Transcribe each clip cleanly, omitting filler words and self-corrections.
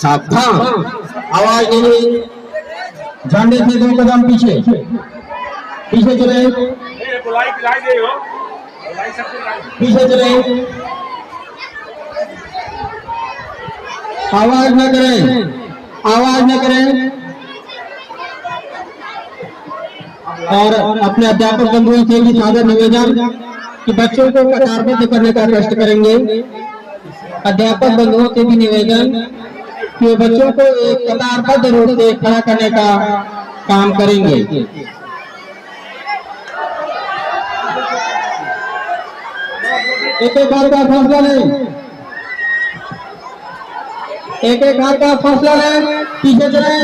सावधान, आवाज नहीं, झंडे से 2 कदम पीछे पीछे चले, पीछे चले, आवाज न करें, आवाज न करें। और अपने अध्यापक बंधुओं से भी सादर निवेदन कि बच्चों को कतारबद्ध करने का कष्ट करेंगे। अध्यापक बंधुओं से भी निवेदन कि बच्चों को एक कतारबद्ध रूप से खड़ा करने का काम करेंगे। एक एक हाथ का फैसला लें, एक एक हाथ का फैसला लें, पीछे चलें।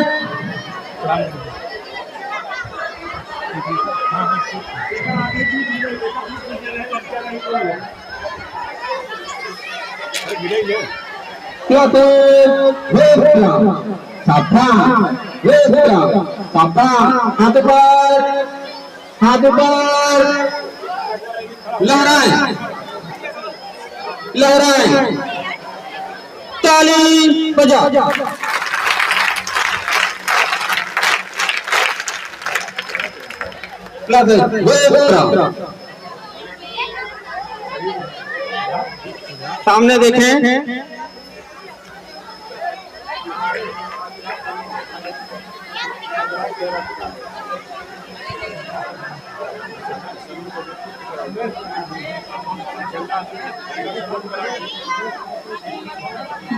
हाथ पर, हाथ पर, लहराएं, लहराएं, ताली बजा। सामने देखें,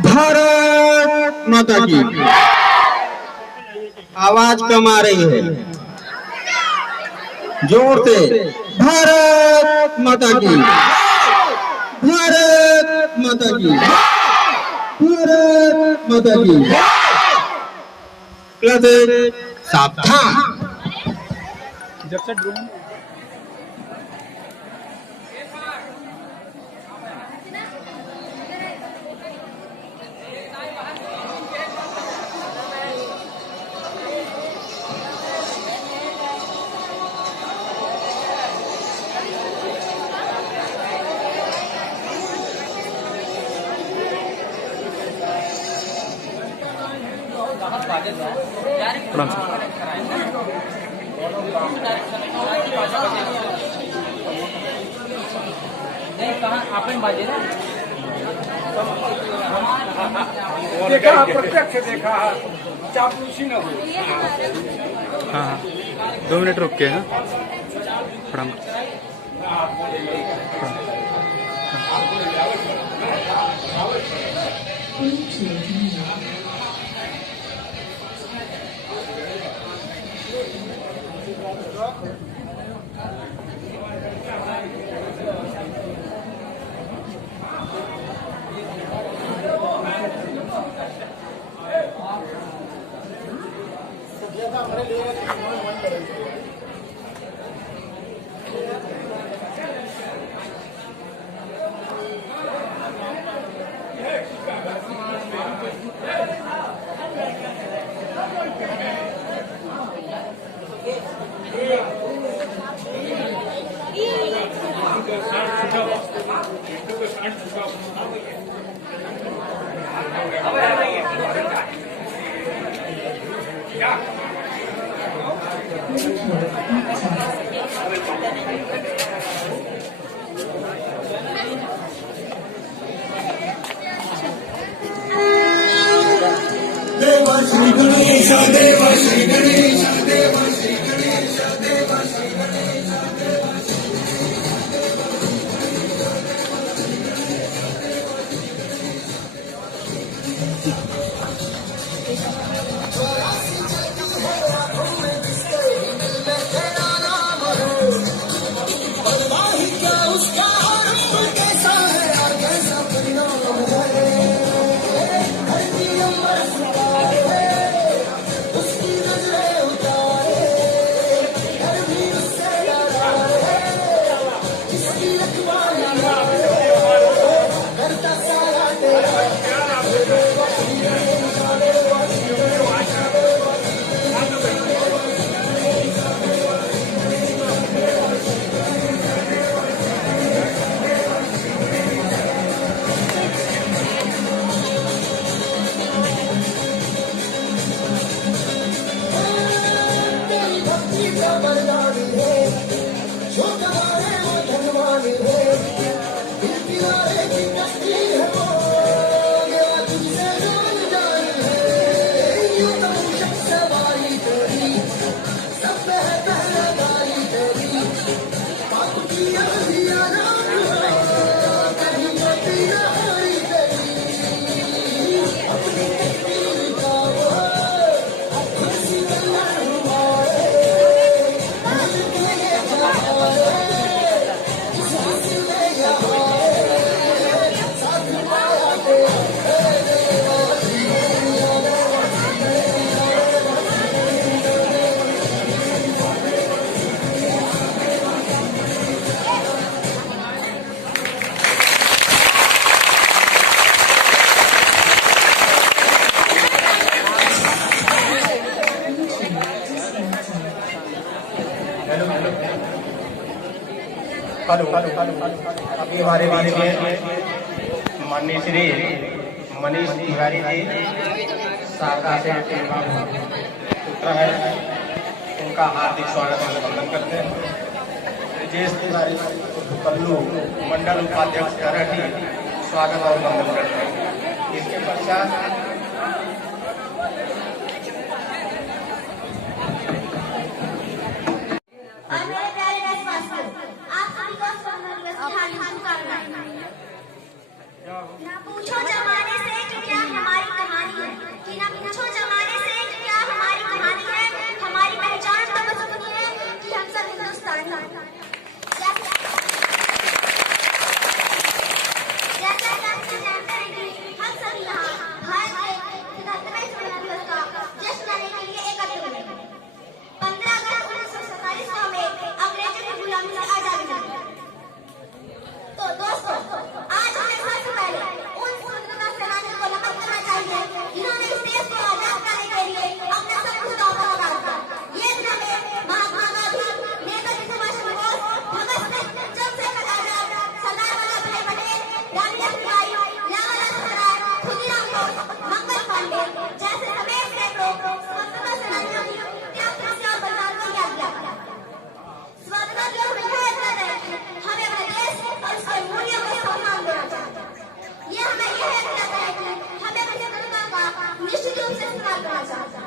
भारत माता की। आवाज कम आ रही है, जोर से, भारत माता की, भारत माता की, भारत माता की। सावधान, जब से ड्रोन प्रणाम सर। देखा, प्रत्यक्ष देखा, चापलूसी न हो। हाँ, 2 मिनट रुक के। हाँ, प्रणाम। श्री गणेश देव, श्री गणेश देव, श्री गणेश देव, श्री गणेश देव। उसकी क्या बरदानी है, जो कमाए वो धनवान है, दिल किनारे की कश्ती है वो, गया तुझसे जान जान है, यूं तो शख्स सवारी तेरी, सब पे है पहरेदारी तेरी, बाप की अहलिया नाम है, कहीं मोती न हारी तेरी, अपनी तकदीर का वो खुशी कल्याण हुआ है, दिल के ये जहां है, जिस हासिल में यहाँ है, साथ पाया तेरा हेलो अभी हमारे बीच में माननीय श्री मनीष तिवारी जी शाखा से पुत्र है, उनका हार्दिक स्वागत और अभिनंदन करते हैं। ब्रजेश तिवारी कल्लू मंडल उपाध्यक्ष करठी स्वागत और अभिनंदन करते हैं। इसके पश्चात और मेरे प्यारे देशवासियों, आप सभी को स्वतंत्रता दिवस की हार्दिक शुभकामनाएं। ना पूछो जमाने से कि क्या हमारी कहानी है, कि ना पूछो जमाने से कि क्या हमारी कहानी है, हमारी पहचान तो बस इतनी है कि हम सब हिंदुस्तानी हैं। जैसा कि आप सब जानते हैं कि हम सभी यहाँ भारत के 77वें स्वतंत्रता दिवस का जश्न मनाने के लिए एकत्र हुए हैं। 15 अगस्त 1947 को हमें अंग्रेजों की गुलामी से आजादी मिली। तो दोस्तों, आज हमें सबसे पहले उन स्वतंत्रता सेनानियों को नमन करना चाहिए जिन्होंने इस देश को आजाद करने के लिए अपना सब कुछ दांव पर लगा दिया। ये दिन हमें महात्मा गांधी, नेताजी सुभाष चंद्र बोस, भगत सिंह, चंद्रशेखर आजाद, सरदार वल्लभ भाई पटेल, रानी लक्ष्मीबाई, लाला लाजपत राय, खुदीराम बोस, मंगल पांडे जैसे हमें सैकड़ों स्वतंत्रता सेनानियों की त्याग तपस्या और बलिदान को याद किया। स्वतंत्रता दिवस हमें यह याद दिलाता है कि हमें अपने देश और उसके मूल्यों को सम्मान देना चाहिए। ये हमें यह याद दिलाता है कि हमें अपनी स्वतंत्रता का निश्चित रूप से इस्तेमाल करना चाहिए।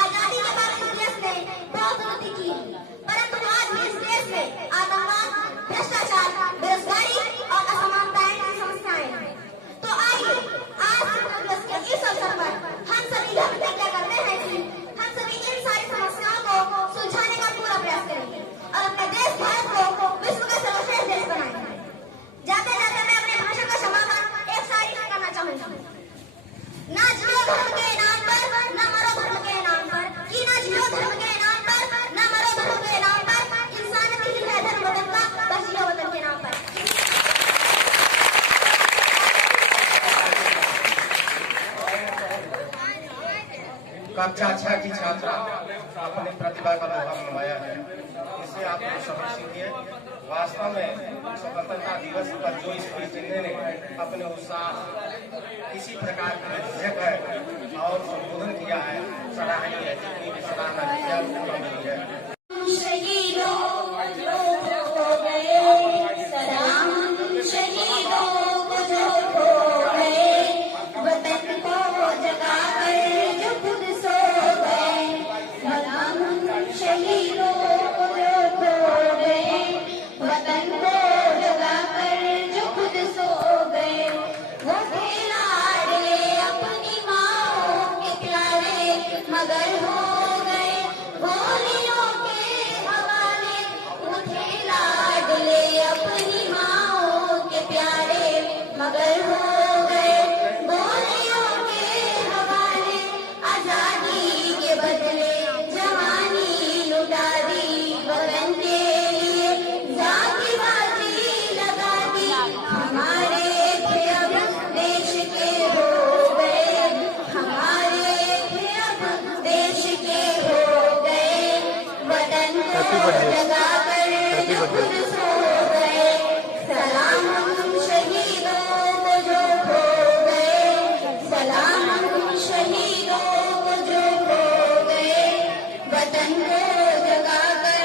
आजादी के बाद इस देश ने बहुत उन्नति की, परंतु आज भी इस देश में आतंकवाद, भ्रष्टाचार, बेरोजगारी और असमानताएं की समस्याएं हैं। तो आइए आज स्वतंत्रता दिवस के इस अवसर पर हम सभी यह प्रतिज्ञा करते हैं कि हम सभी इन सारी समस्याओं को सुलझाने का पूरा प्रयास करेंगे और अपने देश भारत को विश्व का सर्वश्रेष्ठ देश बनाएंगे। जाते जाते मैं अपने भाषण का समापन एक शायरी से करना चाहूंगी। ना जियो धर्म के नाम पर, न मरो धर्म के नाम पर, कि ना जियो धर्म के नाम पर, न मरो धर्म के नाम पर, इंसान की है धर्म वतन का, बस जियो वतन के नाम पर। कक्षा 6 की छात्रा अपनी प्रतिभा का मुहार निभाया है, इसे आप लोग समझ सीखिए। वास्तव में स्वतंत्रता दिवस पर जो स्पीच ने अपने उत्साह किसी प्रकार की झिझक है और संबोधन किया है, सराहनीय है, जितनी भी सराहना की है वो कम नहीं है। शहीदों हो गए, सलाम शहीदों को जो हो गए, वतन को जगा कर जो खुद सो गए, सलाम शहीदों को जो हो गए, वतन को जगा कर जो खुद सो गए, वो थे लाडले अपनी माँओं के प्यारे, मगर हो गए गोलियों के हवाले, वो थे लाडले अपनी माँओं के प्यारे, मगर हो गए गोलियों के हवाले, आजादी के बदले जवानी लुटा दी, वतन के लिए जाति बाजी लगा दी, हमारे थे अब देश के हो गए, हमारे थे अब देश के हो गए, वतन को जगा कर जो खुद सो गए, सलाम शहीदों को जो हो गए, सलाम शहीदों को जो हो गए, वतन को जगा कर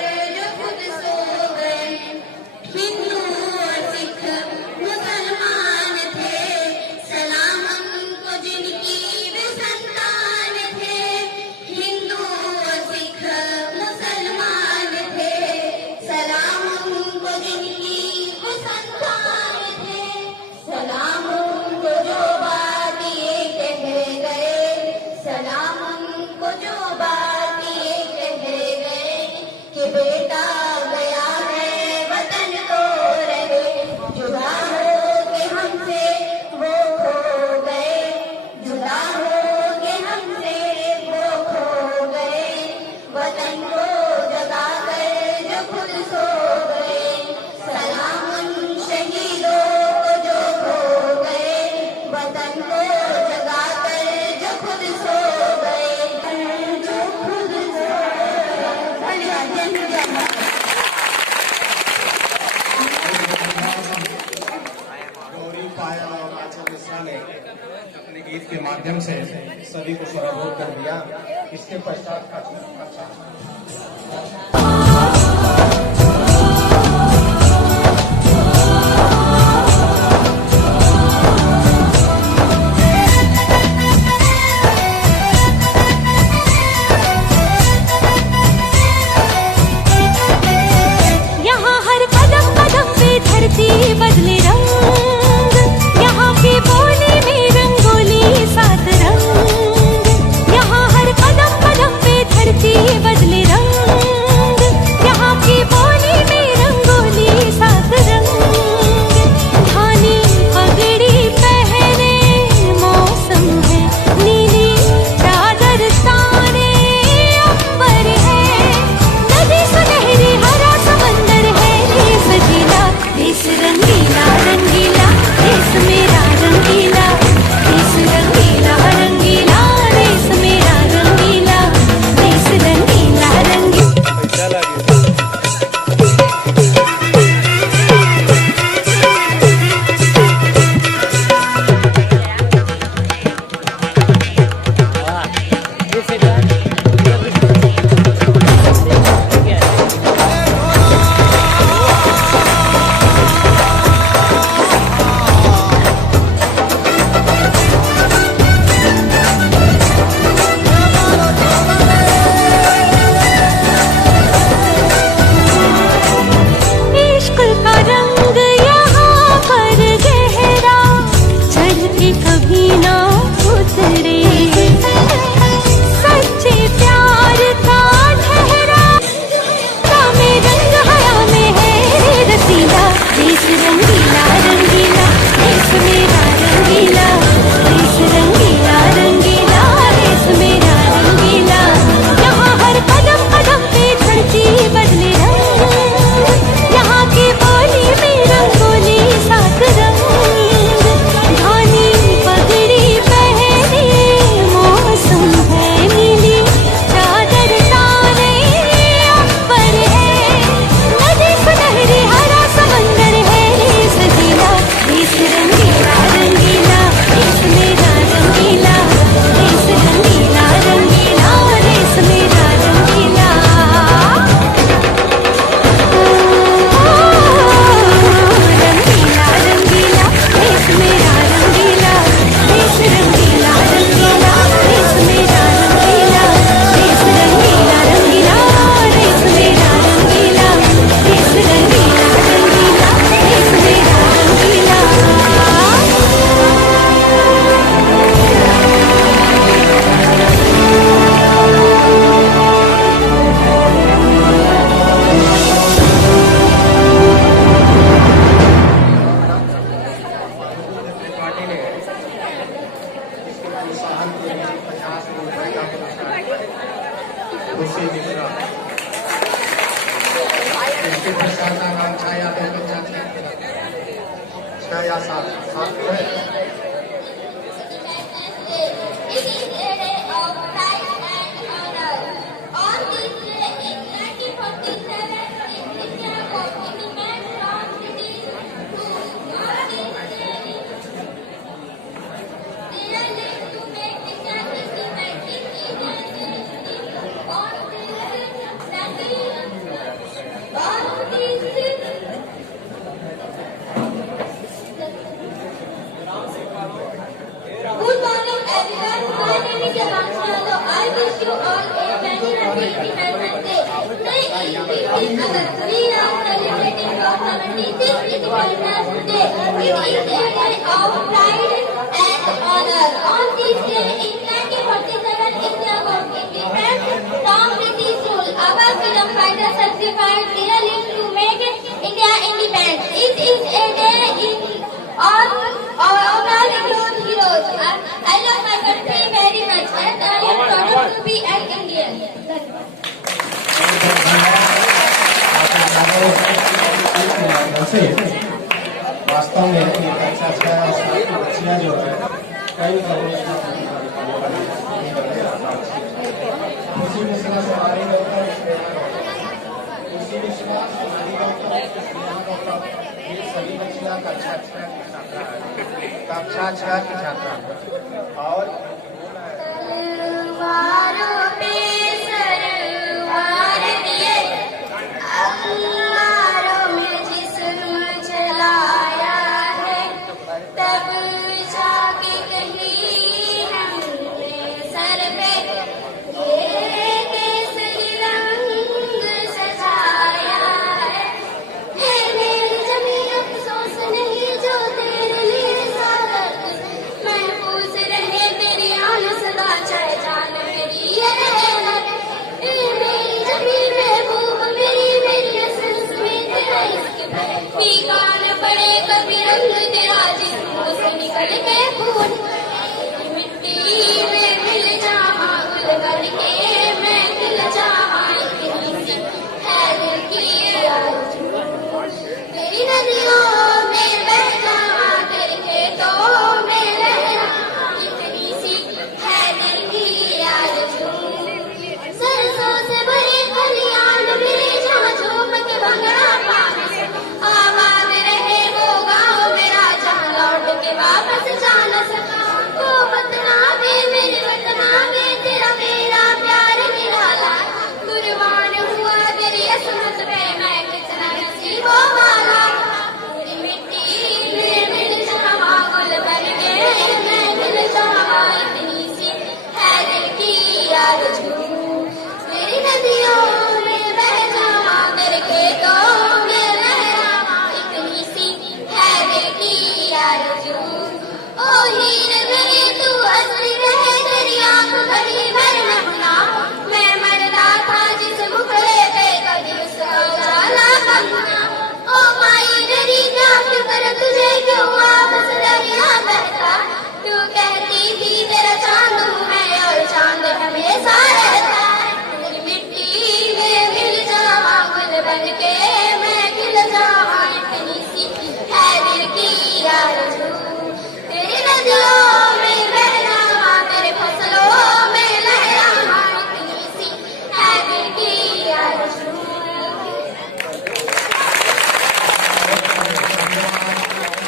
गौरी पायल और आंचल मिश्रा ने अपने गीत के माध्यम से सभी को स्वराभूत कर दिया। इसके पश्चात यहाँ हर कदम कदम पे धरती बदले रंग, यहाँ की बोली में रंगोली सात रंग। यहाँ हर कदम कदम पे धरती बदले रंग, यहाँ की बोली में रंगोली सात रंग। धानी पगड़ी पहने मौसम है, नीली चादर ताने अंबर है। नदी सुनहरी हरा समंदर है, देश गीला देश रंगीला रंगीला, देश मेरा रंगीला, देश रंगीला रंगीला, देश मेरा रंगीला, देश रंगीला रंगीला। इश्क का रंग यहाँ पर गहरा, चढ़ के कभी ना उतरे। सच्चे प्यार का ठहरा में रंग हया में है रसीला, देश रंगीला रंगीला, देश मेरा रंगीला, देश रंगीला रंगीला, देश मेरा रंगीला। यहाँ हर कदम कदम पे धरती बदले रंग, यहाँ की बोली में रंगोली सात रंग। धानी पगड़ी पहने मौसम है, नीली चादर ताने अंबर है। नदी सुनहरी हरा समंदर है, देश गीला देश रंगीला रंगीला, देश मेरा रंगीला, देश रंगीला रंगीला, देश मेरा रंगीला। रंगीला रंगीला, देश मेरा रंगीला, देश रंगीला रंगीला, देश मेरा रंगीला, देश रंगीला रंगीला, देश मेरा रंगीला, देश रंगीला रंगीला, देश मेरा रंगीला। पार्टी ने इसके प्रोत्साहन के लिए 50 रुपए का पुरस्कार खुशी मिश्रा। इसके पश्चात आकांक्षा या तो 6 या 7 है। It is a day of pride and honor. On this day in 1947, India was independent from British rule. On this day, decided to make India independent. It is a day on Good morning, everyone. My name is Akanksha Yadav. I wish you all a very happy Independence Day. Today is 15 August. We are celebrating our 76th Independence Day. It is a day of pride and honor. On this day in 1947, India was independent from British rule. Our freedom fighters sacrificed their lives to make India independent. It is a day in honor of our heroes. I love my country very much and I am proud to be an Indian. वास्तव में कक्षा 6 और 7 की बच्चियां जो है कई खुशी मिश्रा से हमारी ये सभी बच्चियां कक्षा 6 की छात्रा है। और तलवारों पे सरवार दिए, अंगारों में जिस्म चलाया है, तब जाके कहीं हमने सर पे ये केसरी रंग सजाया है। मेरी जमीन अफसोस नहीं जो तेरे लिए सादत महफूज रहे, तेरी आन सदा चाहे जान मेरी ये रहमत। मेरी जमीन महबूब मेरी एसेंस में तेरा इश्क फीका न पड़े कभी रंग तेरा जिस्मों से निकल के खून। मिट्टी में मिल जाऊं गुल करके मैं खिल जाऊं इतनी सी है दिल की आरज़ू। तेरी नदियों में बह जाऊं तेरे खेतों में लहरा इतनी सी है दिल की आरज़ू। सरसों से भरे खलियान मिले जहाँ झूम के भंगड़ा पावे, आबाद रहे वो गाँव मेरा जहाँ लौट के वापस जा न सका। वो वतना में मेरे वतना में तेरा मेरा प्यार निराला, कुर्बान हुआ तेरी असमत पे मैं कितना नसीबों वाला। तेरी मिट्टी में मिल जावा गुल करके मैं मिल जावा इतनी सी है दिल की आरज़ू। तेरी नदियों में बह जावा तेरे खेतों में लहरावा इतनी सी है दिल की आरज़ू। ओ हीर मेरे तू असली रहे तेरी आंख घड़ी भर न भुला, मैं मरदा था जिस मुखड़े पे कभी उसका उजाला कभी। ओ माई डरी जा फिक्र तुझे क्यों वापस दरिया बहता, तू कहती थी तेरा चांद हूँ मैं और चांद हमेशा रहता है। तेरी मिट्टी में मिल जावा गुल बनके मैं खिल जावा इतनी सी है दिल की आरज़ू। तेरी नदियों में बह जावा तेरे फसलों में लहरावा इतनी सी है दिल की आरज़ू।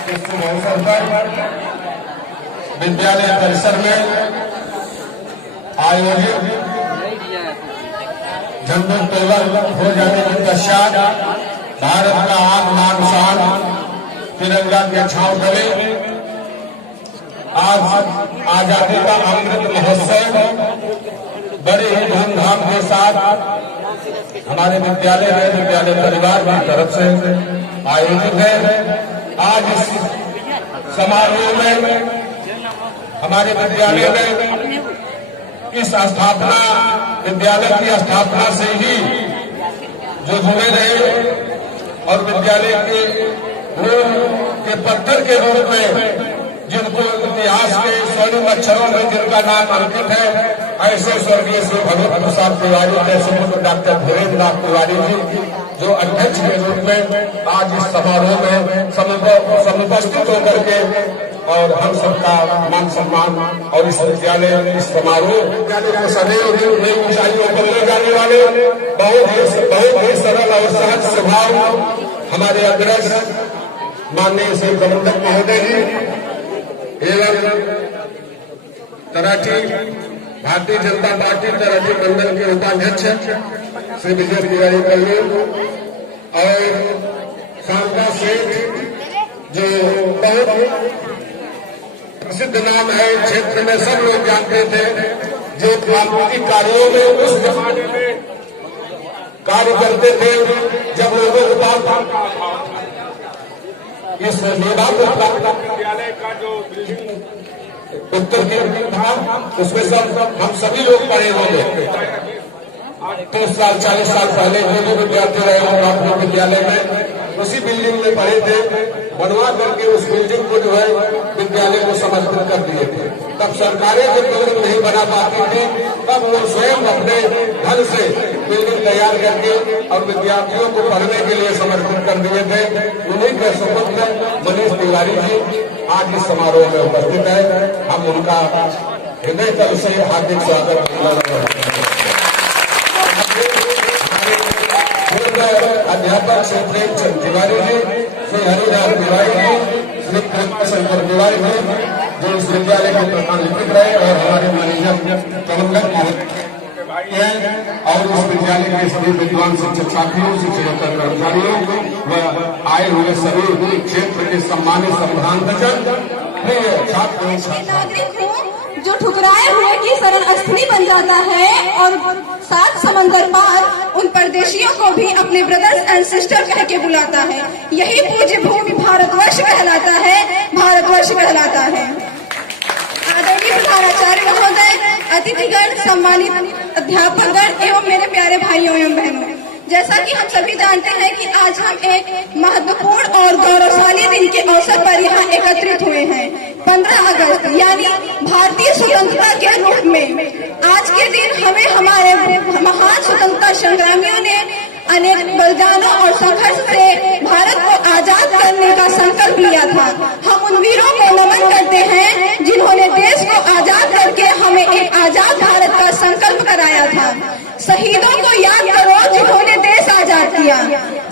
इस अवसर पर विद्यालय परिसर में आयोजित झंडोत्तोलन हो जाने के पश्चात भारत का आत्मान शान तिरंगा के छाव तले आज आजादी का अमृत महोत्सव बड़े ही धूमधाम के साथ हमारे विद्यालय में विद्यालय परिवार की तरफ से आयोजित है। आज इस समारोह में हमारे विद्यालय में इस स्थापना विद्यालय की स्थापना से ही जो जुड़े रहे और विद्यालय के रूप के पत्थर के रूप में जिनको इतिहास के स्वर्णिम अक्षरों में जिनका नाम अंकित है, ऐसे स्वर्गीय श्री भगवत प्रसाद तिवारी के सुपुत्र डॉक्टर धीरेन्द्र नाथ तिवारी जी जो अध्यक्ष के रूप में आज इस समारोह में समुपस्थित होकर के और हम सबका मान सम्मान और इस विद्यालय इस समारोह विद्यालय को सदैव नई ऊंचाइयों पर ले जाने वाले बहुत ही सरल और सहज स्वभाव हमारे अग्रज माननीय श्री प्रबंधक महोदय जी एवं तराठी भारतीय जनता पार्टी तराठी मंडल के उपाध्यक्ष श्री विजय तिवारी कल्लू और शांता सेठ जो बहुत प्रसिद्ध नाम है क्षेत्र में, सब लोग जानते थे, जो राजनीतिक कार्यों में उस जमाने में कार्य करते थे जब लोगों के पास इस मेधा विद्यालय का जो उत्तर की था उसमें सब हम सभी लोग पढ़े होंगे। 30 साल 40 साल पहले जो भी विद्यार्थी रहे होंगे अपने विद्यालय में उसी बिल्डिंग में पढ़े थे, बनवा करके उस बिल्डिंग को जो है विद्यालय को समर्पित कर दिए थे। तब सरकारें जब बिल्डिंग नहीं बना पाती थी तब वो स्वयं अपने धन से बिल्डिंग तैयार करके और विद्यार्थियों को पढ़ने के लिए समर्पित कर दिए थे। उन्हीं के सुपुत्र मनीष तिवारी जी आज इस समारोह में उपस्थित है। हम उनका हृदय तल से हार्दिक स्वागत प्राध्यापक श्री प्रेमचंद तिवारी जी, श्री हरिलाल तिवारी जी, श्री कृष्णशंकर तिवारी जी, जो इस विद्यालय के प्रधान शिक्षक रहे, और हमारे मैनेजर प्रबंधक और इस विद्यालय के सभी विद्वान शिक्षक साथियों, शिक्षक कर्मचारियों व आए हुए सभी क्षेत्र के सम्मानित संविधान नागरिक हूँ जो ठुकराए हुए की शरण स्थली बन जाता है और 7 समंदर पार उन परदेशियों को भी अपने ब्रदर्स एंड सिस्टर कह के बुलाता है। यही पूज्य भूमि भारतवर्ष कहलाता है, भारतवर्ष कहलाता है। आदरणीय प्रधानाचार्य महोदय, अतिथिगण, सम्मानित अध्यापकगण एवं मेरे प्यारे भाइयों एवं बहनों, जैसा कि हम सभी जानते हैं कि आज हम एक महत्वपूर्ण और गौरवशाली दिन के अवसर पर यहाँ एकत्रित हुए हैं। 15 अगस्त यानी भारतीय स्वतंत्रता के रूप में आज के दिन हमें हमारे महान स्वतंत्रता संग्रामियों ने अनेक बलिदानों और संघर्ष से भारत को आजाद करने का संकल्प लिया था। हम उन वीरों को नमन करते हैं जिन्होंने देश को आजाद करके हमें एक आजाद भारत का संकल्प कराया था। शहीदों को याद करो जिन्होंने देश आजाद किया,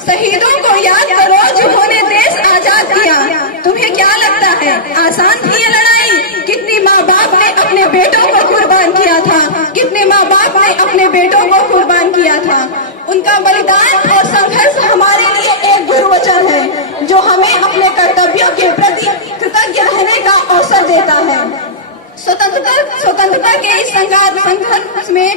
शहीदों को याद करो जिन्होंने देश आजाद किया। तुम्हें क्या लगता है आसान थी ये लड़ाई? कितनी माँ बाप ने अपने बेटों को कुर्बान किया था, कितने माँ बाप ने अपने बेटों को कुर्बान किया था। उनका बलिदान और संघर्ष हमारे लिए एक गुरुवचन है जो हमें अपने कर्तव्यों के प्रति कृतज्ञ रहने का अवसर देता है। स्वतंत्रता के इस संघर्ष में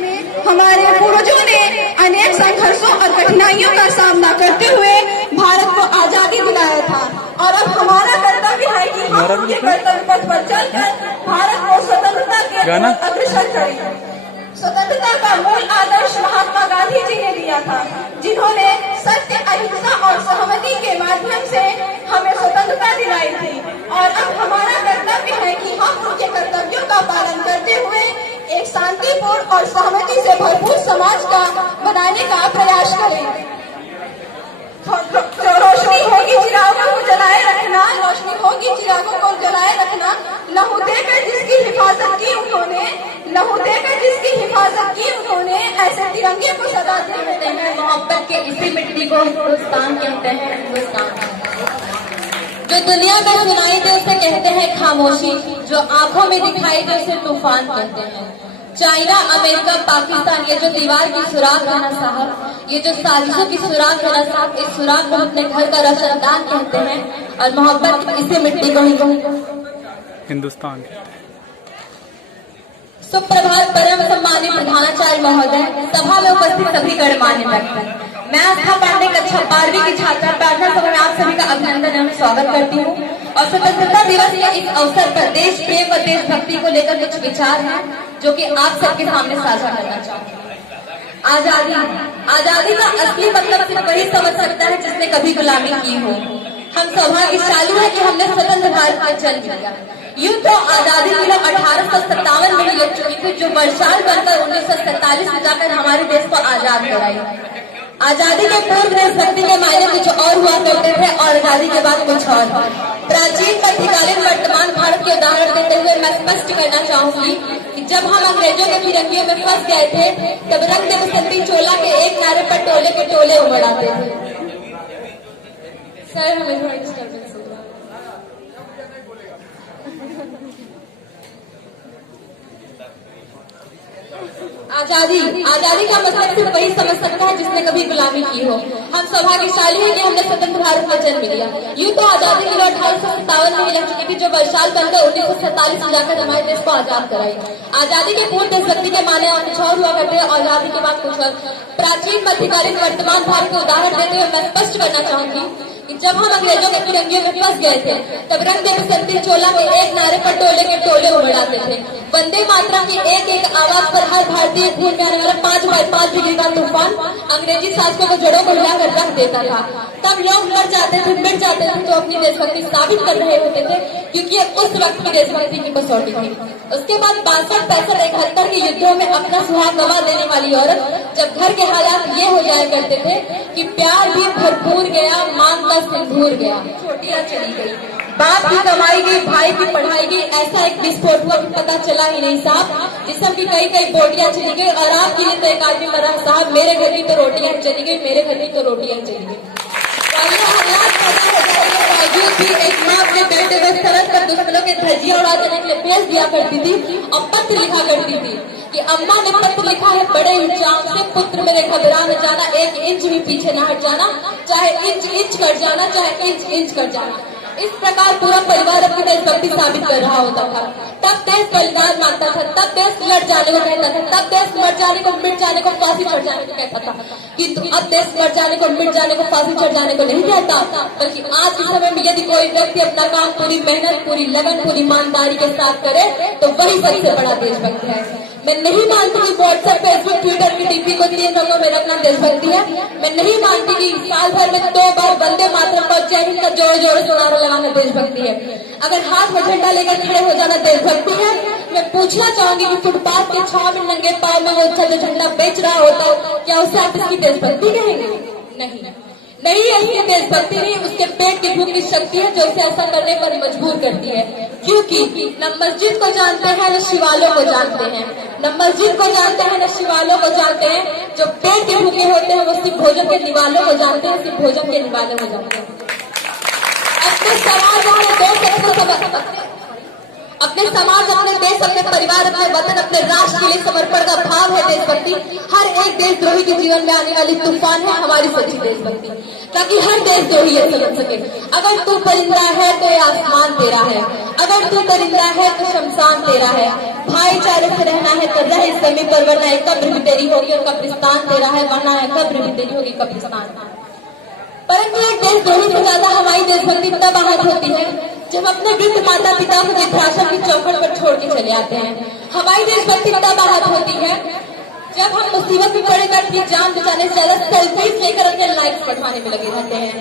हमारे पूर्वजों ने अनेक संघर्षों और कठिनाइयों का सामना करते हुए भारत को आजादी दिलाया था और अब हमारा कर्तव्य है कि हम उनके कर्तव्य पथ पर चलकर भारत को स्वतंत्रता के अग्रसर करें। स्वतंत्रता का मूल आदर्श महात्मा गांधी जी ने दिया था, जिन्होंने सत्य, अहिंसा और सहमति के माध्यम से हमें स्वतंत्रता दिलाई थी। और अब हमारा कर्तव्य है कि हम उनके कर्तव्यों का पालन करते हुए एक शांतिपूर्ण और सहमति से भरपूर समाज का बनाने का प्रयास करें। रोशनी होगी चिरागों को जलाए रखना, रोशनी होगी चिरागों को जलाए रखना। लहू देकर जिसकी हिफाजत की उन्होंने, लहू देकर जिसकी हिफाजत की उन्होंने, ऐसे तिरंगे को सदा देते हैं। मोहब्बत के इसी मिट्टी को हिंदुस्तान कहते हैं, हिंदुस्तान। जो दुनिया में सुनाई दे उसे कहते हैं खामोशी, जो आंखों में दिखाई दे उसे तूफान कहते हैं। चाइना, अमेरिका, पाकिस्तान, ये जो दीवार की सुराख है ना साहब, ये जो साजिशों की सुराख है ना साहब, इस सुराख को अपने घर का रोशनदान कहते हैं और मोहब्बत की इसी मिट्टी को हिंदुस्तान कहते हैं। सुप्रभात परम सम्मानित प्रधानाचार्य महोदय, सभा में उपस्थित सभी गणमान्य व्यक्ति, मैं आस्था पांडे कक्षा 12वीं की छात्रा प्रार्थना सभा में आप सभी का अभिनंदन एवं स्वागत करती हूँ। और स्वतंत्रता दिवस के इस अवसर पर देश प्रेम व देशभक्ति को लेकर कुछ विचार हैं जो कि आप सबके सामने साझा करना चाहूँगी। आजादी का असली मतलब सिर्फ वही समझ सकता है जिसने कभी गुलामी की हो। हम सौभाग्यशाली है कि हमने स्वतंत्र भारत में जन्म लिया। यूं तो आजादी मिला 1857 में मिल चुकी थी, जो वर्षाल बनकर 1947 में जाकर हमारे देश को आजाद कराई। आजादी के पूर्व देशभक्ति के मायने कुछ और हुआ करते थे और आजादी के बाद कुछ और। प्राचीन मध्यकालीन वर्तमान भारत के उदाहरण देते हुए मैं स्पष्ट करना चाहूंगी कि जब हम अंग्रेजों के फिरंगियों में फंस गए थे, तब रंग दे बसंती चोला के एक नारे पर टोले के टोले उमड़ आते थे। सर हमें थोड़ा डिस्टर्बेंस हो रहा है। आजादी का मतलब सिर्फ वही समझ सकता है जिसने कभी गुलामी की हो। हम सौभाग्यशाली है कि हमने स्वतंत्र भारत में जन्म लिया। यूं तो आजादी मिली 1857 में मिल चुकी थी, जो वर्षाल बनकर 1947 में जाकर हमारे देश को आजाद कराई। आजादी के पूर्व देशभक्ति के माने कुछ और हुआ करते हैं, आजादी के बाद कुछ और। प्राचीन मध्यकालीन वर्तमान भारत को उदाहरण देते हुए मैं स्पष्ट करना चाहूंगी कि जब हम अंग्रेजों के फिरंगियों में फंस गए थे, तब रंग दे बसंती चोला के एक नारे पर टोले के टोले उमड़ आते थे। वंदे मातरम की एक एक आवाज पर हर भारतीय खून में आने वाला 5x5 डिग्री का तूफान अंग्रेजी शासकों को जड़ों को हिलाकर रख देता था। तब लोग मर जाते थे, मिट जाते थे, तो अपनी देशभक्ति साबित कर रहे होते थे, क्योंकि उस वक्त की देशभक्ति की कसौटी थी। उसके बाद 62, 65, 71 के युद्धों में अपना सुहाग गवा देने वाली औरत, जब घर के हालात ये हो जाया करते थे कि प्यार भी भरपूर गया, मांग का सिंदूर गया, छोटियां चली गई, बाप की कमाई गई, भाई की पढ़ाई गई, ऐसा एक विस्फोट हुआ कि पता चला ही नहीं साहब। जिसम की कई बोटियां चली गई और आपके लिए तो एक आदमी मरा साहब। मेरे घर की तो रोटियां चली गई, मेरे घर की तो रोटियां चली गई। बावजूद भी एक माँ अपने बेटे को सरहद पर दुश्मनों के धज्जियां उड़ा देने के लिए भेज दिया करती थी और पत्र लिखा करती थी कि अम्मा ने पत्र लिखा है बड़े चाव से, पुत्र मेरे घबरा न जाना, 1 इंच भी पीछे न हट जाना, चाहे इंच कर जाना, चाहे इंच कर जाना। इस प्रकार पूरा परिवार अपनी देशभक्ति साबित कर रहा होता था। तब देश बलिदान मांगता था, तब देश लड़ जाने को कहता था, तब देश मर जाने को, मिट जाने को, फांसी चढ़ जाने को कहता था। किंतु अब देश मर जाने को, मिट जाने को, फांसी चढ़ जाने को नहीं कहता, बल्कि आज के समय में यदि कोई व्यक्ति अपना काम पूरी मेहनत, पूरी लगन, पूरी ईमानदारी के साथ करे तो वही सबसे बड़ा देशभक्त है। मैं नहीं मानती कि व्हाट्सएप, फेसबुक, ट्विटर की डीपी को 3 रंगों में रखना देशभक्ति है। मैं नहीं मानती कि साल भर में 2 बार वंदे मातरम और जय हिंद का जोड़े जोड़े से नारा लगाना देशभक्ति है। अगर हाथ में झंडा लेकर खड़े हो जाना देशभक्ति है। मैं पूछना चाहूंगी कि फुटपाथ के छाव में नंगे पाँव में वो झंडा बेच रहा होता, क्या उसे आप इसकी देशभक्ति कहेंगे? नहीं, ऐसी देशभक्ति नहीं, उसके पेट की भूख की शक्ति है जो उसे ऐसा करने पर मजबूर करती है। क्योंकि न मस्जिद को जानते हैं न शिवालयों को जानते हैं, न मस्जिद को जानते हैं न शिवालयों को जानते हैं। जो पेट के भूखे होते हैं वो सिर्फ भोजन के निवालों को जानते हैं, सिर्फ भोजन के निवालों को जानते हैं। अपने समाज, अपने समाज, अपने देश, अपने परिवार, अपने वतन, अपने राष्ट्र के लिए समर्पण का भाव है देशभक्ति। हर एक देशद्रोही के जीवन में आने वाली तूफान है हमारी सच्ची देशभक्ति, ताकि हर देशद्रोही ये समझ सके अगर तू परिंदा है तो ये आसमान तेरा है, अगर तू परिंदा है तो शमशान तेरा है। भाईचारे से रहना है तो रह इस जमीन पर, वरना एक कब्र भी तेरी होगी और कब्रिस्तान तेरा है, वरना है कब्र भी तेरी होगी कब्रिस्तान। परंतु एक देशद्रोही से ज्यादा हमारी देशभक्ति तब आहत होती है जब अपने वृद्ध माता पिता को वृद्धाश्रम की चौखट पर छोड़ के चले आते हैं। हमारी देशभक्ति तब आहत होती है जब हम मुसीबत में पड़े कर अपनी जान बचाने से ज्यादा सेल्फीज लेकर अपने लाइफ बढ़ाने में लगे रहते हैं।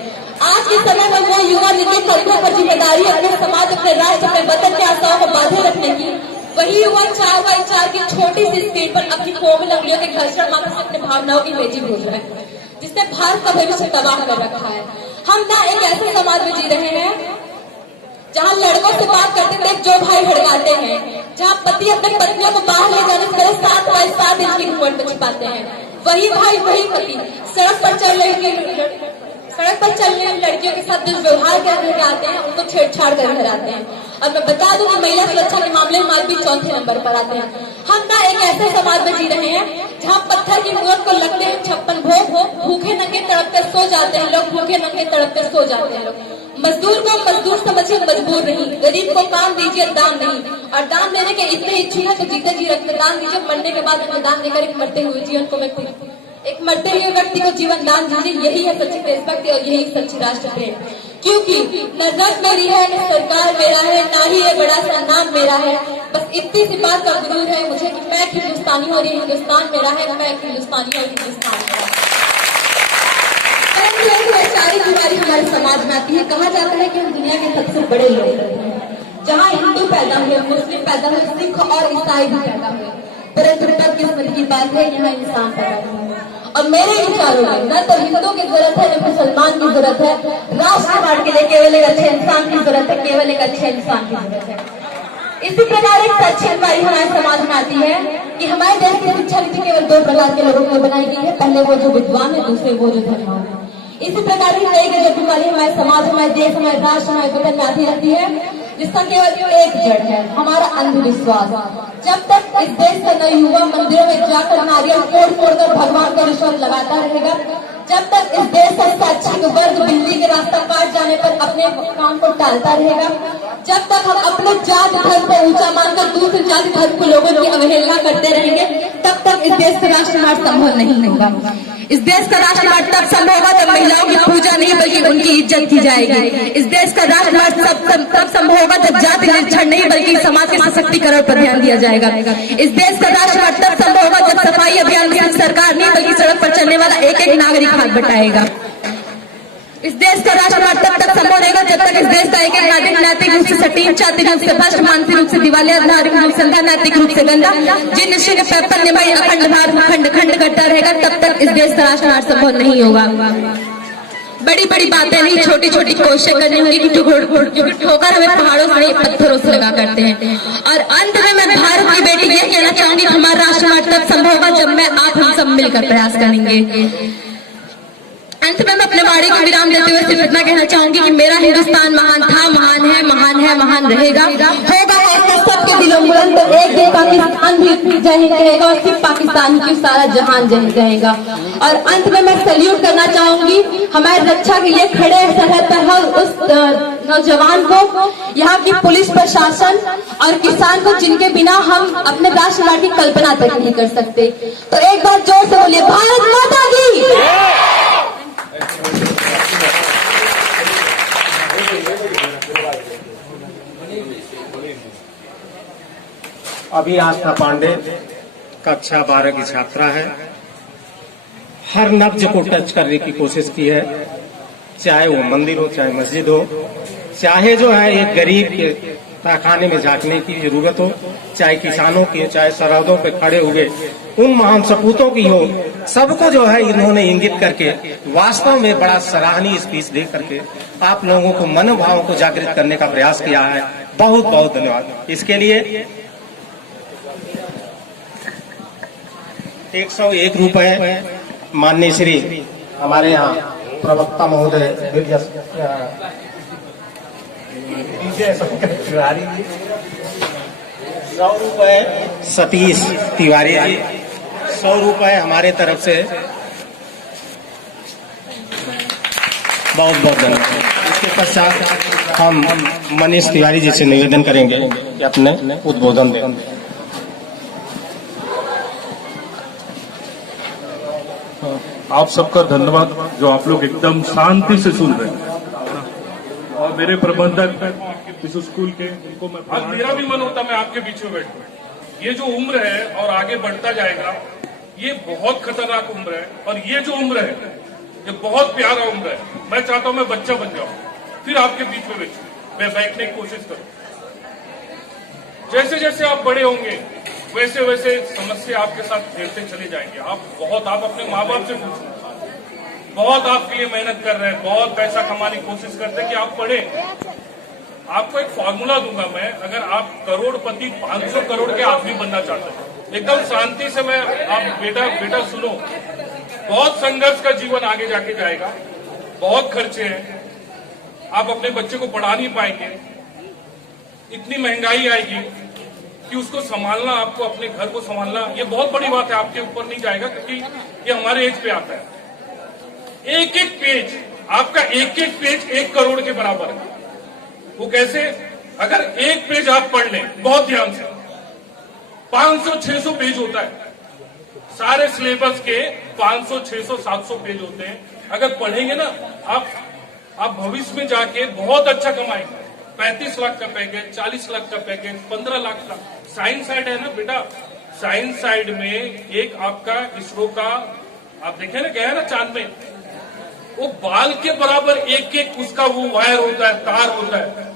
आज के समय में वो युवा जिनके कंधों पर जिम्मेदारी अपने समाज, अपने राष्ट्र, अपने वतन के आशाओं को बांधे रखने की, वही युवा 4x4 की छोटी सी स्क्रीन पर अपनी कोमल अंगुलियों के घर्षण मात्र से अपनी भावनाओं की बेची भूल रहे हैं, जिसने भारत का भविष्य तबाह कर रखा है। हम ना एक ऐसे समाज में जी रहे हैं जहाँ लड़कों से बात करते थे जो भाई हड़काते हैं, जहाँ पति अपने पत्नियों को बाहर ले जाने से पहले 7 इंच की घूंघट में छिपाते हैं, वही भाई वही पति सड़क पर चलने लड़कियों के साथ दुर्व्यवहार करके आते हैं, उनको छेड़छाड़ कर घर आते हैं। और मैं बता दूं कि महिला सुरक्षा के मामले में भी 4थे नंबर पर आते हैं। हम ना एक ऐसे समाज में जी रहे हैं जहाँ पत्थर की मूरत को लगते हैं 56 भोग, भूखे नंगे तड़पते सो जाते हैं लोग, भूखे नंगे तड़पते सो जाते हैं लोग। मजदूर को मजदूर समझिए, मजबूर नहीं। गरीब को काम दीजिए, दान नहीं। और दान देने के इतने इच्छुक है तो जीते जी रक्तदान दीजिए, मरने के बाद दान देकर एक मरते हुए जीवन को एक मरते हुए व्यक्ति को जीवन दान दीजिए। यही है सच्ची देशभक्ति और यही सच्ची राष्ट्र प्रेम। क्योंकि न रंग मेरी है, न सरकार मेरा है, ना ही ये बड़ा सा नाम मेरा है। बस इतनी सी बात का गुरूर है मुझे कि मैं हिंदुस्तानी और ये हिंदुस्तान मेरा है, मैं हिंदुस्तानी और हिंदुस्तान मेरा है। वैचारिक बीमारी हमारे समाज में आती है। कहा जाता है कि हम दुनिया के सबसे बड़े लोग हैं, जहाँ हिंदू पैदा हुए, मुस्लिम पैदा हुए, सिख और ईसाई भी पैदा हुए, परंतु बदकिस्मती की बात है यहाँ इंसान पैदा हुए। और मेरे विचारों में न तो हिंदू की जरूरत है न मुसलमान की जरूरत है, राष्ट्र निर्माण के लिए केवल एक अच्छे इंसान की जरूरत है, केवल एक अच्छे इंसान की जरूरत है। इसी प्रकार एक सच्ची बीमारी हमारे समाज में आती है कि हमारे देश की शिक्षा नीति केवल 2 प्रकार के लोगों को बनाई गई है, पहले वो जो विद्वान है, दूसरे वो जो धनवान है। इसी प्रकार की कई गजब बीमारी हमारे समाज, हमारे देश, हमारे राष्ट्र, हमारे वतन में आती रहती है, जिसका केवल एक जड़ है, हमारा अंधविश्वास। जब तक इस देश का नया युवा मंदिरों में जाकर नारियल फोड़ कर भगवान का रिश्वत लगाता रहेगा, जब तक इस देश का शैक्षिक वर्ग बिल्ली के रास्ता काट जाने पर अपने काम को टालता रहेगा, जब तक हम अपने जात धर्म को ऊंचा मानकर दूसरे जाति धर्म के लोगों की अवहेलना करते रहेंगे, तब तक इस देश का राष्ट्रवाद संभव नहीं होगा। इस देश का राष्ट्रवाद तब संभव होगा जब महिलाओं की पूजा नहीं बल्कि उनकी इज्जत की जाएगी। इस देश का राष्ट्रवाद तब संभव होगा जब जाति निरीक्षण नहीं बल्कि समाज के सशक्तिकरण पर ध्यान दिया जाएगा। इस देश का राष्ट्रवाद तब संभव होगा जब सफाई अभियान में सरकार नहीं बल्कि सड़क पर चलने वाला एक एक नागरिक हाथ बटाएगा। इस देश का राष्ट्रवाद तब तक संभव रहेगा जब तक इस देश का एक एक नागरिक नैतिक रूप से सटीक, चारित्रिक रूप से भ्रष्ट, मानसिक रूप से दिवालिया, धार्मिक रूप से अंधा, नैतिक रूप से गंदा, जिन निश्चय के पेपर निभाई अखंड भारत खंड खंड करता रहेगा, तब तक इस देश का राष्ट्रवाद संभव नहीं होगा। बड़ी बड़ी बातें नहीं, छोटी छोटी कोशिशें करनी होगी, क्योंकि ठोकर हमें पहाड़ों से नहीं पत्थरों से लगा करते हैं। और अंत में मैं भारत की बेटी ये कहना चाहूंगी, हमारा राष्ट्रमार्ग तब संभव होगा जब मैं आप हम सब मिलकर प्रयास करेंगे। अंत में मैं अपने वाणी को विराम देते हुए सिर्फ इतना कहना चाहूंगी कि मेरा हिंदुस्तान महान था, महान है, महान रहेगा, होगा ऐसा सबके दिलों में बुलंद। तो एक दिन पाकिस्तान भी जय हिंद कहेगा और सिर्फ पाकिस्तान की सारा जहान जय हिंद कहेगा। और अंत में मैं सैल्यूट करना चाहूंगी हमारे रक्षा के लिए खड़े सरहद पर हर उस नौजवान को, यहाँ की पुलिस प्रशासन और किसान को, जिनके बिना हम अपने राष्ट्रमार्ग की कल्पना तक नहीं कर सकते। तो एक बार जोर से बोलिए, भारत माता की। अभी आस्था पांडे कक्षा 12 की छात्रा है। हर नब्ज को टच करने की कोशिश की है, चाहे वो मंदिर हो, चाहे मस्जिद हो, चाहे जो है एक गरीब के तहखाने में झांकने की जरूरत हो, चाहे किसानों की, चाहे सरहदों पे खड़े हुए उन महान सपूतों की हो, सबको जो है इन्होंने इंगित करके वास्तव में बड़ा सराहनीय स्पीच दे करके आप लोगों को मनोभावों को जागृत करने का प्रयास किया है। बहुत बहुत धन्यवाद इसके लिए। 101 रुपए माननीय श्री हमारे यहाँ प्रवक्ता महोदय विजय शंकर तिवारी जी, 100 रुपए सतीश तिवारी जी, 100 रुपए हमारे तरफ से बहुत बहुत धन्यवाद। इसके पश्चात हम मनीष तिवारी जी से निवेदन करेंगे कि अपने उद्बोधन दें। आप सबका धन्यवाद जो आप लोग एकदम शांति से सुन रहे हैं। और मेरे प्रबंधक इस स्कूल के, उनको मैं आज मेरा भी मन होता मैं आपके बीच में बैठूं। ये जो उम्र है और आगे बढ़ता जाएगा, ये बहुत खतरनाक उम्र है। और ये जो उम्र है ये बहुत प्यारा उम्र है। मैं चाहता हूं मैं बच्चा बन जाऊं, फिर आपके बीच में बैठूं, मैं बैठने की कोशिश करूं। जैसे जैसे आप बड़े होंगे वैसे वैसे समस्या आपके साथ घेरते चले जाएंगे। आप अपने माँ बाप से पूछें, बहुत आपके लिए मेहनत कर रहे हैं, बहुत पैसा कमाने की कोशिश करते हैं कि आप पढ़े। आपको एक फॉर्मूला दूंगा मैं, अगर आप करोड़पति 500 करोड़ के आदमी बनना चाहते हैं, एकदम शांति से मैं आप बेटा सुनो, बहुत संघर्ष का जीवन आगे जाके जाएगा, बहुत खर्चे हैं, आप अपने बच्चे को पढ़ा नहीं पाएंगे, इतनी महंगाई आएगी कि उसको संभालना, आपको अपने घर को संभालना, ये बहुत बड़ी बात है, आपके ऊपर नहीं जाएगा क्योंकि ये हमारे एज पे आता है। एक एक पेज, आपका एक एक पेज 1 करोड़ के बराबर है। वो कैसे? अगर एक पेज आप पढ़ लें बहुत ध्यान से, 500-600 पेज होता है, सारे सिलेबस के 500, 600, 700 पेज होते हैं। अगर पढ़ेंगे ना आप भविष्य में जाके बहुत अच्छा कमाएंगे। 35 लाख का पैकेज, 40 लाख का पैकेज, 15 लाख का। साइंस साइड है ना बेटा, साइंस साइड में एक आपका इसरो का, आप देखे ना, गया ना चांद में, वो बाल के बराबर एक एक उसका वो वायर होता है, तार होता है।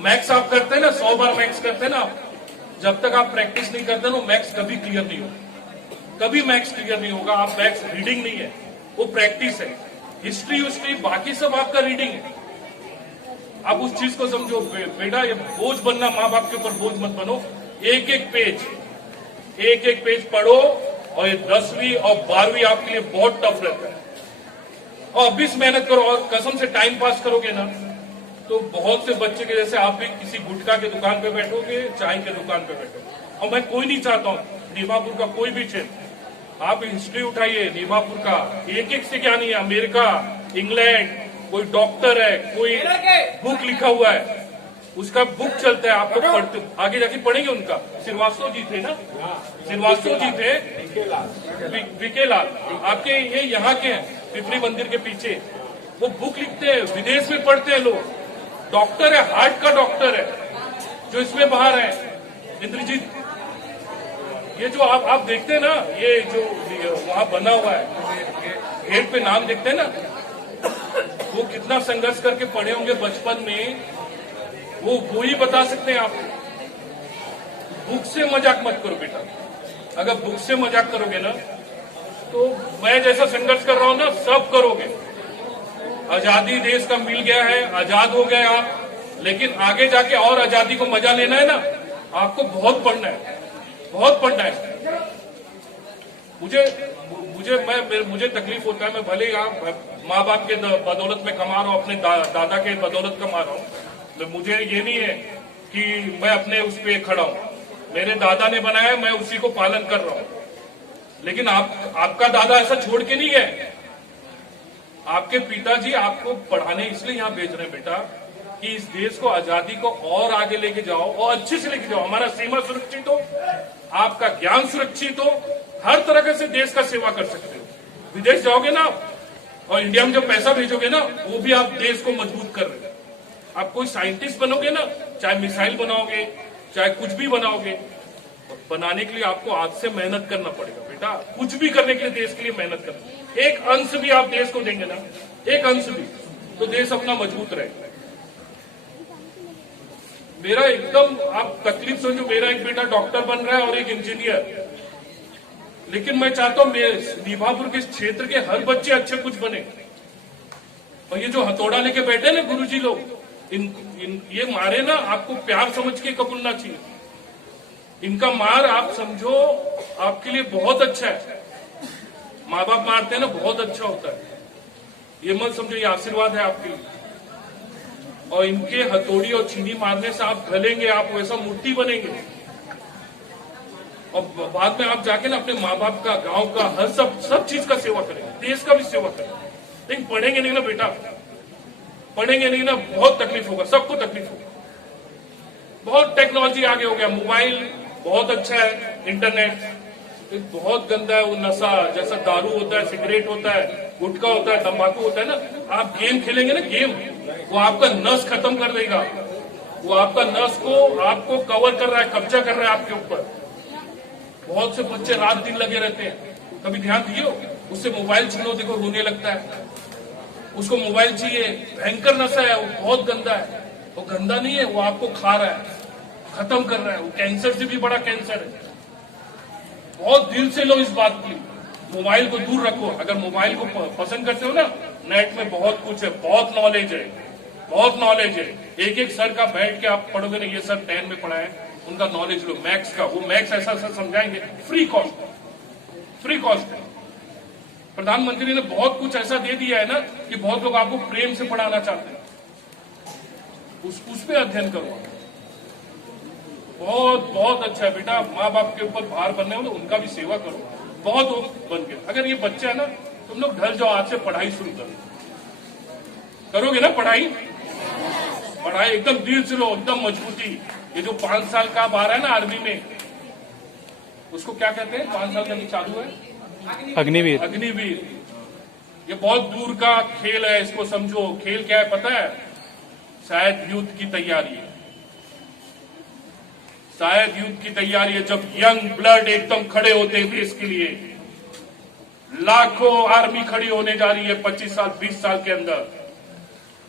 मैथ्स आप करते हैं ना, 100 बार मैथ्स करते हैं ना आप, जब तक आप प्रैक्टिस नहीं करते ना मैथ्स कभी क्लियर नहीं होगा, कभी मैथ्स क्लियर नहीं होगा। आप मैथ्स रीडिंग नहीं है, वो प्रैक्टिस है। हिस्ट्री बाकी सब आपका रीडिंग है। आप उस चीज को समझो बेटा, ये बोझ बनना, माँ बाप के ऊपर बोझ मत बनो। एक एक पेज पढ़ो, और ये 10वीं और 12वीं आपके लिए बहुत टफ रहता है। और अभी से मेहनत करो, और कसम से टाइम पास करोगे ना तो बहुत से बच्चे के जैसे आप भी किसी गुटखा के दुकान पे बैठोगे, चाय के दुकान पे बैठोगे। और मैं कोई नहीं चाहता हूँ नीमापुर का कोई भी क्षेत्र, आप हिस्ट्री उठाइए नीमापुर का, एक एक से क्या नहीं है, अमेरिका, इंग्लैंड, कोई डॉक्टर है, कोई बुक लिखा हुआ है, उसका बुक चलता है, आप लोग पढ़ते, आगे जाके पढ़ेंगे उनका। श्रीवास्तव जी थे ना, श्रीवास्तव जी थे, विकेलाल आपके ये यहाँ के हैं, पिपरी मंदिर के पीछे, वो बुक लिखते हैं, विदेश में पढ़ते हैं लोग, डॉक्टर है, हार्ट का डॉक्टर है, जो इसमें बाहर है। इंद्रजीत, ये जो आप देखते हैं ना, ये जो वहां बना हुआ है, गेट पे नाम देखते हैं ना, वो कितना संघर्ष करके पढ़े होंगे बचपन में, वो ही बता सकते हैं आप। बुक से मजाक मत करो बेटा, अगर बुक से मजाक करोगे ना तो मैं जैसा संघर्ष कर रहा हूं ना सब करोगे। आजादी देश का मिल गया है, आजाद हो गए आप, लेकिन आगे जाके और आजादी को मजा लेना है ना, आपको बहुत पढ़ना है, बहुत पढ़ना है। मुझे तकलीफ होता है, मैं भले ही आप माँ बाप के बदौलत में कमा रहा हूँ, अपने दादा के बदौलत कमा रहा हूँ, मुझे ये नहीं है कि मैं अपने उस पे खड़ा हूँ। मेरे दादा ने बनाया, मैं उसी को पालन कर रहा हूँ। लेकिन आपका दादा ऐसा छोड़ के नहीं गए। आपके पिताजी आपको पढ़ाने इसलिए यहाँ भेज रहे हैं बेटा कि इस देश को, आजादी को और आगे लेके जाओ और अच्छे से लेके जाओ, हमारा सीमा सुरक्षित हो, आपका ज्ञान सुरक्षित हो, हर तरह से देश का सेवा कर सकते हो। विदेश जाओगे ना और इंडिया में जब पैसा भेजोगे ना, वो भी आप देश को मजबूत कर रहे हो। आप कोई साइंटिस्ट बनोगे ना, चाहे मिसाइल बनाओगे, चाहे कुछ भी बनाओगे, बनाने के लिए आपको आज से मेहनत करना पड़ेगा बेटा। कुछ भी करने के लिए देश के लिए मेहनत करना, एक अंश भी आप देश को देंगे ना, एक अंश भी, तो देश अपना मजबूत रहेगा। मेरा एकदम आप तकलीफ समझो, मेरा एक बेटा डॉक्टर बन रहा है और एक इंजीनियर, लेकिन मैं चाहता हूं नीभापुर के क्षेत्र के हर बच्चे अच्छे कुछ बने। और ये जो हथौड़ा लेके बैठे ना गुरुजी लोग, ये मारे ना, आपको प्यार समझ के कबूलना चाहिए। इनका मार आप समझो आपके लिए बहुत अच्छा है। माँ बाप मारते हैं ना, बहुत अच्छा होता है, ये मत समझो, ये आशीर्वाद है आपके लिए। और इनके हथौड़ी और छीनी मारने से आप ढलेंगे, आप वैसा मूर्ति बनेंगे, और बाद में आप जाके ना अपने माँ बाप का, गांव का, हर सब चीज का सेवा करेंगे, देश का भी सेवा करेंगे। लेकिन पढ़ेंगे नहीं ना बेटा, पढ़ेंगे नहीं ना, बहुत तकलीफ होगा, सबको तकलीफ होगा। बहुत टेक्नोलॉजी आगे हो गया, मोबाइल बहुत अच्छा है, इंटरनेट बहुत गंदा है। वो नशा जैसा दारू होता है, सिगरेट होता है, गुटखा होता है, तंबाकू होता है ना, आप गेम खेलेंगे ना, गेम, वो आपका नस खत्म कर देगा। वो आपका नस को आपको कवर कर रहा है, कब्जा कर रहा है आपके ऊपर। बहुत से बच्चे रात दिन लगे रहते हैं, कभी ध्यान दियो, उससे मोबाइल छीनो, देखो रोने लगता है, उसको मोबाइल चाहिए। भयंकर नशा है, वो बहुत गंदा है। वो गंदा नहीं है, वो आपको खा रहा है, खत्म कर रहा है। वो कैंसर से भी बड़ा कैंसर है। बहुत दिल से लो इस बात की, मोबाइल को दूर रखो। अगर मोबाइल को पसंद करते हो ना, नेट में बहुत कुछ है, बहुत नॉलेज है, बहुत नॉलेज है। एक एक सर का बैठ के आप पढ़ोगे ना, ये सर 10 में पढ़ा है, उनका नॉलेज लो, मैथ्स का, वो मैथ्स ऐसा समझाएंगे, फ्री कॉस्ट है। प्रधानमंत्री ने बहुत कुछ ऐसा दे दिया है ना कि बहुत लोग आपको प्रेम से पढ़ाना चाहते हैं, उस पे अध्ययन करो। बहुत अच्छा है बेटा। माँ बाप के ऊपर भार बनने वाले, उनका भी सेवा करो, बहुत बन के। अगर ये बच्चा है ना, तुम लोग ढल जाओ, आज से पढ़ाई शुरू करोगे ना, पढ़ाई एकदम दिल से लो, एकदम मजबूती। ये जो 5 साल का अब आ रहा है ना आर्मी में, उसको क्या कहते हैं, 5 साल का भी चालू है, अग्निवीर। ये बहुत दूर का खेल है, इसको समझो। खेल क्या है पता है? शायद युद्ध की तैयारी है, शायद युद्ध की तैयारी है। जब यंग ब्लड एकदम खड़े होते हैं देश के लिए, लाखों आर्मी खड़ी होने जा रही है 25 साल 20 साल के अंदर,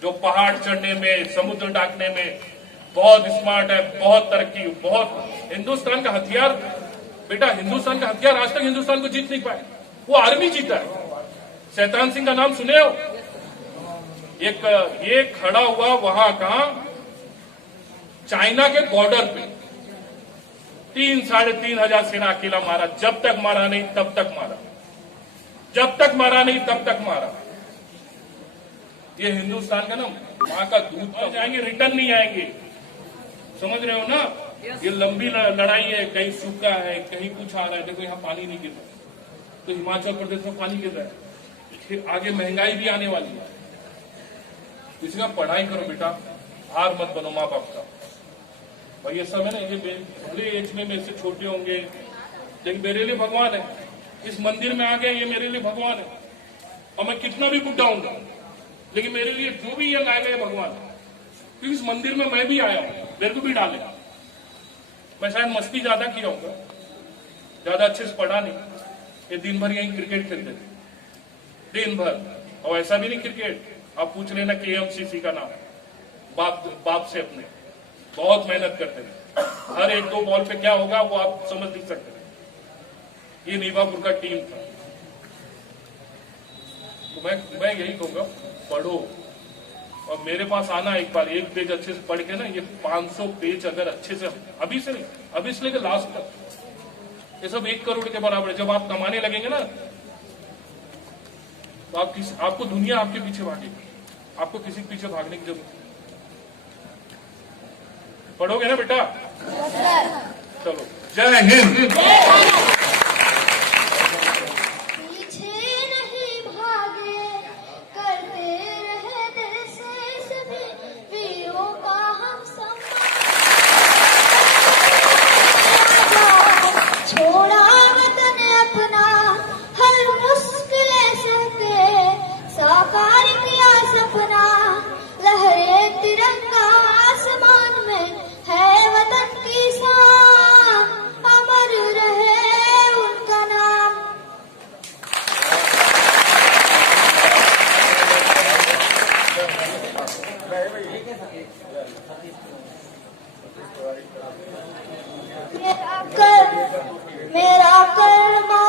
जो पहाड़ चढ़ने में, समुद्र डाकने में बहुत स्मार्ट है, बहुत तरक्की, बहुत। हिंदुस्तान का हथियार बेटा, हिंदुस्तान का हथियार आज तक हिंदुस्तान को जीत नहीं पाए, वो आर्मी जीता है। शैतान सिंह का नाम सुने हो? ये खड़ा हुआ वहां कहा, चाइना के बॉर्डर पे 3,500 सेना अकेला मारा। जब तक मारा नहीं तब तक मारा, जब तक मारा नहीं तब तक मारा। ये हिंदुस्तान का ना मां का दूध का जाएंगे, रिटर्न नहीं आएंगे, समझ रहे हो ना? ये लंबी लड़ाई है, कहीं सूखा है, कहीं कुछ आ रहा है। देखो यहाँ पानी नहीं गिर रहा, तो हिमाचल प्रदेश में पानी गिर रहा है, फिर आगे महंगाई भी आने वाली है। किसी का पढ़ाई करो बेटा, हार मत बनो माँ बाप का। और ये सब है ना, ये भले एज में मेरे से छोटे होंगे, लेकिन मेरे लिए भगवान है। इस मंदिर में आ गए, ये मेरे लिए भगवान है। और मैं कितना भी बुढ़ा हूंगा, लेकिन मेरे लिए जो भी यंग आएगा ये भगवान है। क्योंकि इस मंदिर में मैं भी आया हूं, मेरे को भी डाले। मैं शायद मस्ती ज्यादा किया होगा, ज्यादा अच्छे से पढ़ा नहीं। ये दिन भर यहीं क्रिकेट खेलते थे, दिन भर। और ऐसा भी नहीं क्रिकेट, आप पूछ लेना KMCC का नाम, बाप से अपने बहुत मेहनत करते थे। हर 1-2 बॉल पे क्या होगा वो आप समझ नहीं सकते। ये नीभापुर का टीम था। तो मैं यही कहूंगा, पढ़ो और मेरे पास आना एक बार, एक पेज अच्छे से पढ़ के ना, ये 500 पेज अगर अच्छे से, अभी से नहीं, अभी से लेकर लास्ट तक, ये सब 1 करोड़ के बराबर है। जब आप कमाने लगेंगे ना तो आपको दुनिया आपके पीछे भागेगी, आपको किसी के पीछे भागने की जरूरत नहीं। पढ़ोगे ना बेटा? चलो, जय हिंद। पीछे नहीं भागे, करते रहे दिल से सभी वीरों का हम सम्मान। छोड़ा वतन अपना, हर मुश्किलें सह के साकार किया सपना। लहरे तिरंगा आसमान में, है वतन की शान, अमर रहे उनका नाम। मेरा कलमा